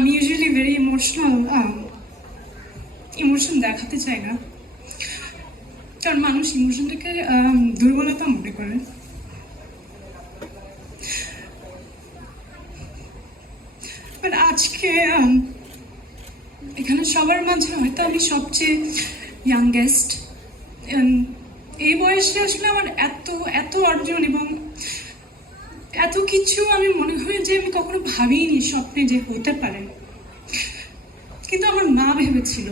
আমি usually very emotional, emotion দেখাতে চাই না, কারণ মানুষ ইমোশনটাকে দুর্বলতা মনে করে। বাট আজকে এখানে সবার মাঝে হয়তো আমি সবচেয়ে ইয়াংগেস্ট। এই বয়সে আসলে আমার এত এত অর্জন এবং এত কিছু আমি মনে হয় যে আমি কখনো ভাবিনি স্বপ্নে যে হতে পারে। কিন্তু আমার মা ভেবেছিল।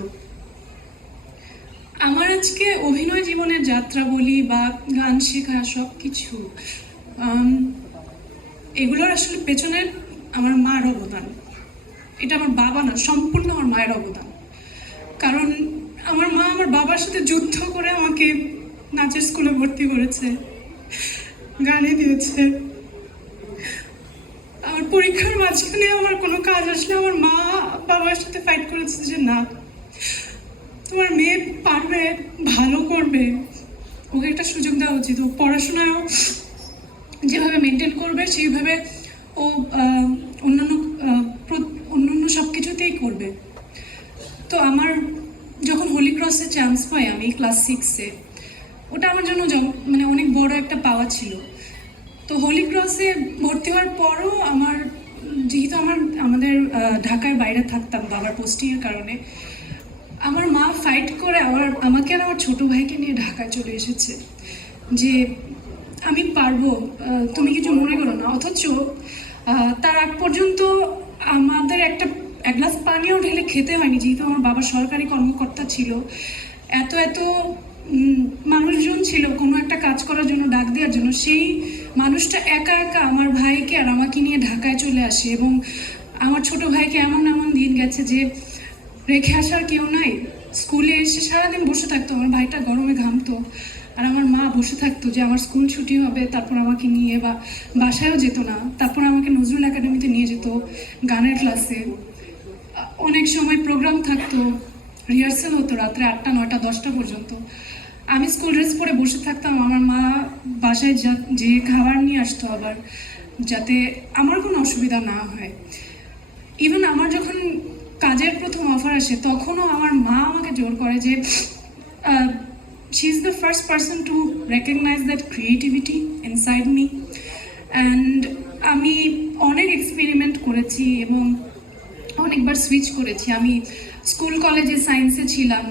আমার আজকে অভিনয় জীবনের যাত্রা বলি বা গান শেখা সব কিছু, এগুলোর আসলে পেছনে আমার মার অবদান। এটা আমার বাবা না, সম্পূর্ণ আমার মায়ের অবদান। কারণ আমার মা আমার বাবার সাথে যুদ্ধ করে আমাকে নাচের স্কুলে ভর্তি করেছে, গানে দিয়েছে। আমার পরীক্ষার মাঝখানে আমার কোনো কাজ আসলে আমার মা বাবার সাথে ফাইট করেছে যে না, তোমার মেয়ে পারবে, ভালো করবে, ওকে একটা সুযোগ দেওয়া উচিত। ও পড়াশোনায়ও যেভাবে মেনটেন করবে সেইভাবে ও অন্যান্য অন্যান্য সব কিছুতেই করবে। তো আমার যখন হোলি ক্রসে চান্স পাই আমি ক্লাস 6-এ, ওটা আমার জন্য মানে অনেক বড় একটা পাওয়া ছিল। তো হোলি ক্রসে ভর্তি হওয়ার পরও যেহেতু আমাদের ঢাকার বাইরে থাকতাম বাবার পোস্টিংয়ের কারণে, আমার মা ফাইট করে আমাকে আর আমার ছোটো ভাইকে নিয়ে ঢাকায় চলে এসেছে যে আমি পারবো, তুমি কিছু মনে করো না। অথচ তার আগ পর্যন্ত আমাদের এক গ্লাস পানিও ঢেলে খেতে হয়নি, যেহেতু আমার বাবা সরকারি কর্মকর্তা ছিল। এত এত মানুষজন ছিল কোনো একটা কাজ করার জন্য, ডাক দেওয়ার জন্য। সেই মানুষটা একা একা আমার ভাইকে আর আমাকে নিয়ে ঢাকায় চলে আসে। এবং আমার ছোট ভাইকে এমন এমন দিন গেছে যে রেখে আসার কেউ নাই। স্কুলে এসে সারাদিন বসে থাকতো, আমার ভাইটা গরমে ঘামতো, আর আমার মা বসে থাকতো যে আমার স্কুল ছুটি হবে, তারপর আমাকে নিয়ে, বা বাসায়ও যেত না, তারপর আমাকে নজরুল একাডেমিতে নিয়ে যেত গানের ক্লাসে। অনেক সময় প্রোগ্রাম থাকতো, রিহার্সেল হতো রাত্রে 8টা 9টা 10টা পর্যন্ত। আমি স্কুল ড্রেস পরে বসে থাকতাম, আমার মা বাসায় যে খাবার নিয়ে আসতো আবার, যাতে আমার কোনো অসুবিধা না হয়। ইভেন আমার যখন কাজের প্রথম অফার আসে তখনও আমার মা আমাকে জোর করে যে she is the first person to recognise that creativity inside me. And আমি অনেক এক্সপেরিমেন্ট করেছি এবং অনেকবার সুইচ করেছি। আমি স্কুল কলেজে সায়েন্সে ছিলাম,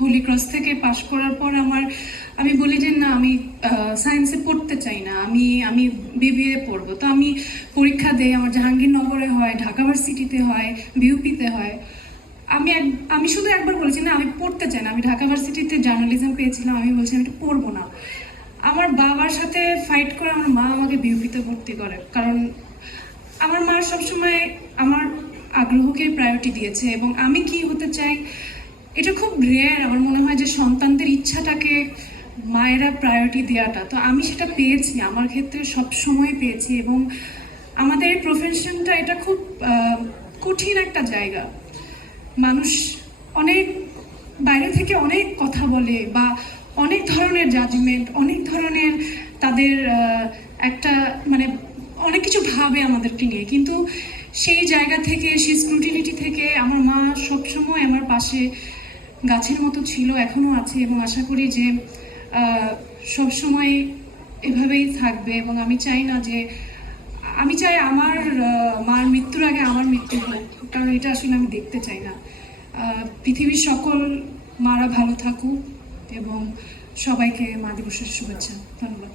হোলি ক্রস থেকে পাশ করার পর আমি বলি যে না, আমি সায়েন্সে পড়তে চাই না, আমি বিবিএ পড়বো। তো আমি পরীক্ষা দেই, আমার জাহাঙ্গীরনগরে হয়, ঢাকা ভার্সিটিতে হয়, বিউপিতে হয়। আমি শুধু একবার বলেছি না, আমি পড়তে চাই না। আমি ঢাকা ভার্সিটিতে জার্নালিজম পেয়েছিলাম, আমি বলছি আমি এটা পড়বো না। আমার বাবার সাথে ফাইট করে আমার মা আমাকে বিউপিতে ভর্তি করে, কারণ আমার মা সবসময় আমার আগ্রহকে প্রায়োরিটি দিয়েছে। এবং আমি কি হতে চাই এটা খুব রেয়ার, আমার মনে হয় যে সন্তানদের ইচ্ছাটাকে মায়েরা প্রায়োরিটি দেওয়াটা। তো আমি সেটা পেয়েছি, আমার ক্ষেত্রে সব সময় পেয়েছি। এবং আমাদের এই প্রফেশনটা এটা খুব কঠিন একটা জায়গা। মানুষ অনেক বাইরে থেকে অনেক কথা বলে, বা অনেক ধরনের জাজমেন্ট, অনেক ধরনের তাদের একটা মানে অনেক কিছু ভাবে আমাদেরকে নিয়ে। কিন্তু সেই জায়গা থেকে, সেই স্ক্রুটিনিটি থেকে আমার মা সবসময় আমার পাশে গাছের মতো ছিল, এখনও আছে, এবং আশা করি যে সবসময় এভাবেই থাকবে। এবং আমি চাই আমার মার মৃত্যুর আগে আমার মৃত্যু হোক, কারণ এটা আসলে আমি দেখতে চাই না। পৃথিবীর সকল মারা ভালো থাকুক এবং সবাইকে মা দিবসের শুভেচ্ছা। ধন্যবাদ।